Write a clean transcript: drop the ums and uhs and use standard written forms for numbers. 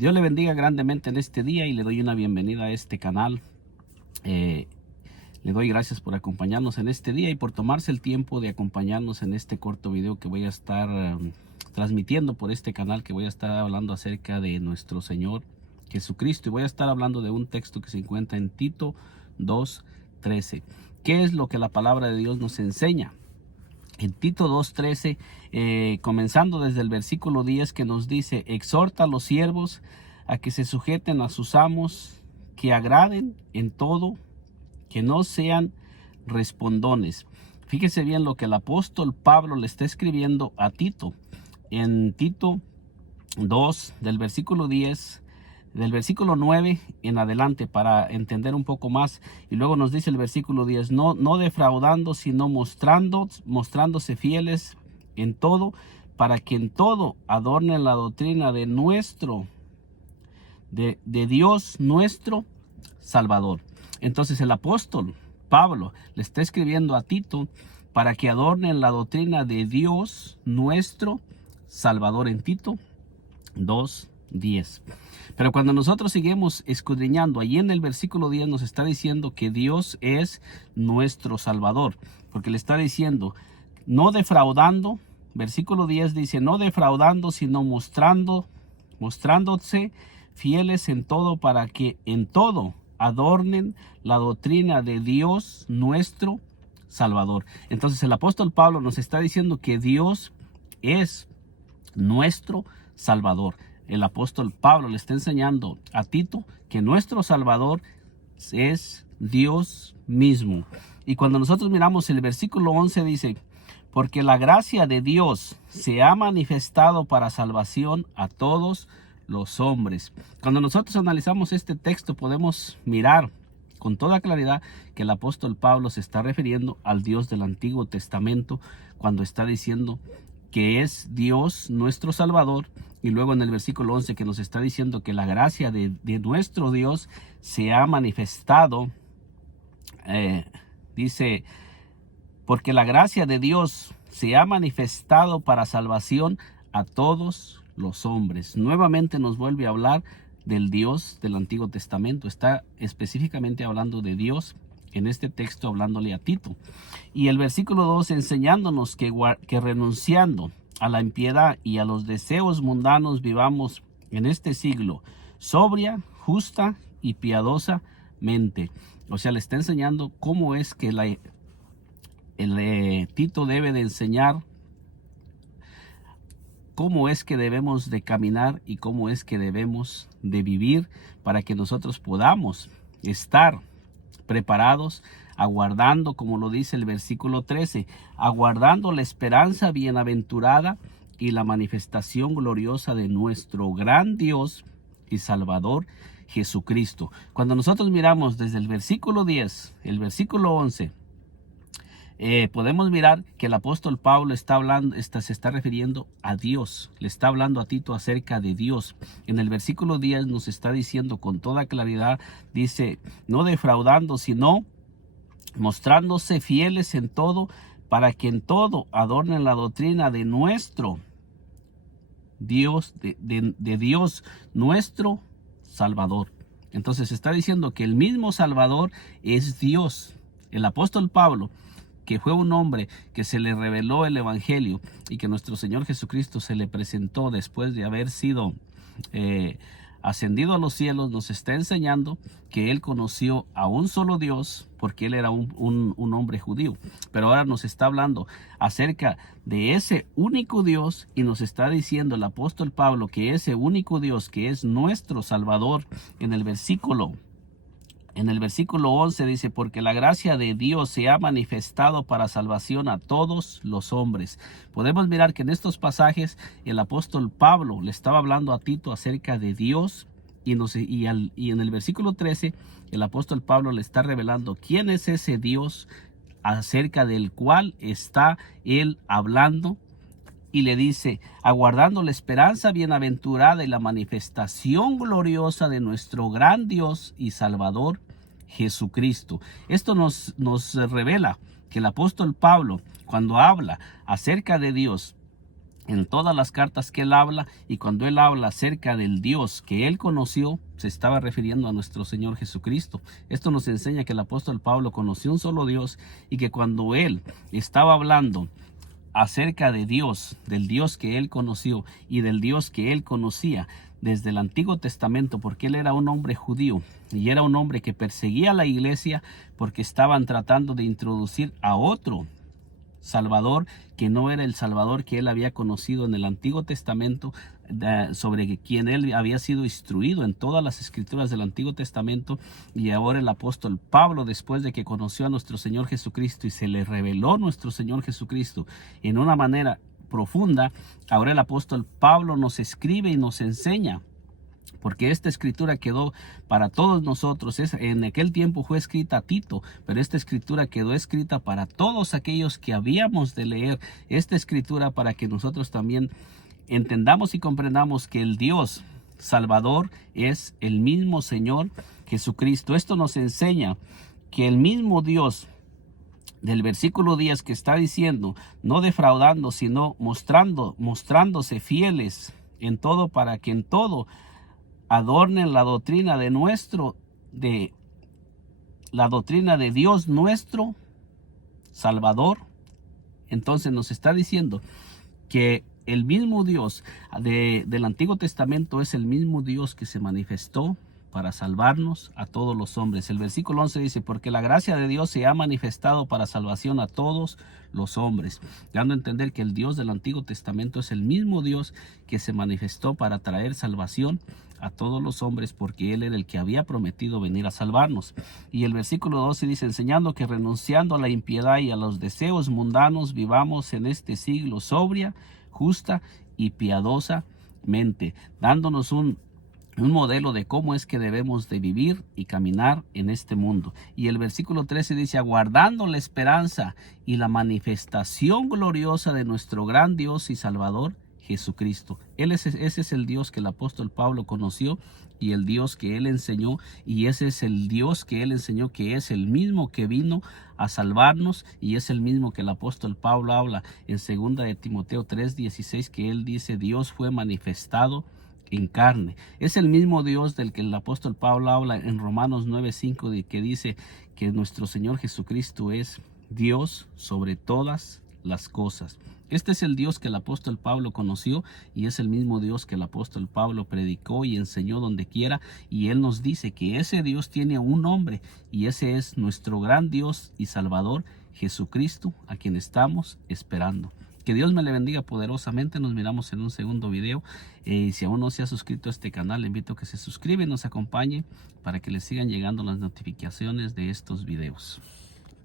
Dios le bendiga grandemente en este día y le doy una bienvenida a este canal. Le doy gracias por acompañarnos en este día y por tomarse el tiempo de acompañarnos en este corto video que voy a estar transmitiendo por este canal, que voy a estar hablando acerca de nuestro Señor Jesucristo. Y voy a estar hablando de un texto que se encuentra en Tito 2:13. ¿Qué es lo que la palabra de Dios nos enseña? En Tito 2:13, comenzando desde el versículo 10, que nos dice: exhorta a los siervos a que se sujeten a sus amos, que agraden en todo, que no sean respondones. Fíjese bien lo que el apóstol Pablo le está escribiendo a Tito. En Tito 2, del versículo 10, del versículo 9 en adelante, para entender un poco más. Y luego nos dice el versículo 10, no defraudando, sino mostrándose fieles en todo, para que en todo adornen la doctrina de Dios nuestro Salvador. Entonces el apóstol Pablo le está escribiendo a Tito para que adornen la doctrina de Dios nuestro Salvador, en Tito 2:10. Pero cuando nosotros seguimos escudriñando, allí en el versículo 10 nos está diciendo que Dios es nuestro Salvador, porque le está diciendo no defraudando. Versículo 10 dice: no defraudando, sino mostrándose fieles en todo, para que en todo adornen la doctrina de Dios nuestro Salvador. Entonces el apóstol Pablo nos está diciendo que Dios es nuestro Salvador. El apóstol Pablo le está enseñando a Tito que nuestro Salvador es Dios mismo. Y cuando nosotros miramos el versículo 11, dice: porque la gracia de Dios se ha manifestado para salvación a todos los hombres. Cuando nosotros analizamos este texto, podemos mirar con toda claridad que el apóstol Pablo se está refiriendo al Dios del Antiguo Testamento, cuando está diciendo que es Dios nuestro Salvador. Y luego en el versículo 11, que nos está diciendo que la gracia de nuestro Dios se ha manifestado, dice: porque la gracia de Dios se ha manifestado para salvación a todos los hombres. Nuevamente nos vuelve a hablar del Dios del Antiguo Testamento. Está específicamente hablando de Dios en este texto, hablándole a Tito. Y el versículo 2, enseñándonos que renunciando a la impiedad y a los deseos mundanos, vivamos en este siglo sobria, justa y piadosamente. O sea, le está enseñando cómo es que Tito debe de enseñar, cómo es que debemos de caminar y cómo es que debemos de vivir, para que nosotros podamos estar preparados, aguardando, como lo dice el versículo 13, aguardando la esperanza bienaventurada y la manifestación gloriosa de nuestro gran Dios y Salvador Jesucristo. Cuando nosotros miramos desde el versículo 10, el versículo 11, podemos mirar que el apóstol Pablo está hablando, se está refiriendo a Dios. Le está hablando a Tito acerca de Dios. En el versículo 10 nos está diciendo con toda claridad, dice: no defraudando, sino mostrándose fieles en todo, para que en todo adornen la doctrina de nuestro Dios, de Dios nuestro Salvador. Entonces está diciendo que el mismo Salvador es Dios. El apóstol Pablo, que fue un hombre que se le reveló el evangelio y que nuestro Señor Jesucristo se le presentó después de haber sido ascendido a los cielos, nos está enseñando que él conoció a un solo Dios, porque él era un hombre judío. Pero ahora nos está hablando acerca de ese único Dios, y nos está diciendo el apóstol Pablo que ese único Dios, que es nuestro Salvador, en el versículo 11 dice: porque la gracia de Dios se ha manifestado para salvación a todos los hombres. Podemos mirar que en estos pasajes el apóstol Pablo le estaba hablando a Tito acerca de Dios, y en el versículo 13 el apóstol Pablo le está revelando quién es ese Dios acerca del cual está él hablando. Y le dice: aguardando la esperanza bienaventurada y la manifestación gloriosa de nuestro gran Dios y Salvador Jesucristo. Esto nos revela que el apóstol Pablo, cuando habla acerca de Dios, en todas las cartas que él habla, y cuando él habla acerca del Dios que él conoció, se estaba refiriendo a nuestro Señor Jesucristo. Esto nos enseña que el apóstol Pablo conoció un solo Dios, y que cuando él estaba hablando acerca de Dios, del Dios que él conoció y del Dios que él conocía desde el Antiguo Testamento, porque él era un hombre judío y era un hombre que perseguía a la iglesia porque estaban tratando de introducir a otro Salvador que no era el Salvador que él había conocido en el Antiguo Testamento, sobre quien él había sido instruido en todas las escrituras del Antiguo Testamento. Y ahora el apóstol Pablo, después de que conoció a nuestro Señor Jesucristo y se le reveló nuestro Señor Jesucristo en una manera profunda, ahora el apóstol Pablo nos escribe y nos enseña, porque esta escritura quedó para todos nosotros. En aquel tiempo fue escrita a Tito, pero esta escritura quedó escrita para todos aquellos que habíamos de leer esta escritura, para que nosotros también entendamos y comprendamos que el Dios Salvador es el mismo Señor Jesucristo. Esto nos enseña que el mismo Dios del versículo 10 que está diciendo, no defraudando, sino mostrándose fieles en todo, para que en todo adornen la doctrina de Dios nuestro Salvador. Entonces nos está diciendo que el mismo Dios del Antiguo Testamento es el mismo Dios que se manifestó para salvarnos a todos los hombres. El versículo 11 dice, porque la gracia de Dios se ha manifestado para salvación a todos los hombres, dando a entender que el Dios del Antiguo Testamento es el mismo Dios que se manifestó para traer salvación a todos los hombres, porque Él era el que había prometido venir a salvarnos. Y el versículo 12 dice, enseñando que renunciando a la impiedad y a los deseos mundanos, vivamos en este siglo sobria, justa y piadosamente, dándonos un modelo de cómo es que debemos de vivir y caminar en este mundo. Y el versículo 13 dice, aguardando la esperanza y la manifestación gloriosa de nuestro gran Dios y Salvador Jesucristo. Ese es el Dios que el apóstol Pablo conoció y el Dios que él enseñó, y ese es el Dios que él enseñó, que es el mismo que vino a salvarnos, y es el mismo que el apóstol Pablo habla en 2 de Timoteo 3:16, que él dice, Dios fue manifestado en carne. Es el mismo Dios del que el apóstol Pablo habla en Romanos 9:5, de que dice que nuestro Señor Jesucristo es Dios sobre todas las cosas. Este es el Dios que el apóstol Pablo conoció, y es el mismo Dios que el apóstol Pablo predicó y enseñó donde quiera, y él nos dice que ese Dios tiene un nombre, y ese es nuestro gran Dios y Salvador Jesucristo, a quien estamos esperando. Que Dios me le bendiga poderosamente. Nos miramos en un segundo video. Si aún no se ha suscrito a este canal, le invito a que se suscriba y nos acompañe para que le sigan llegando las notificaciones de estos videos.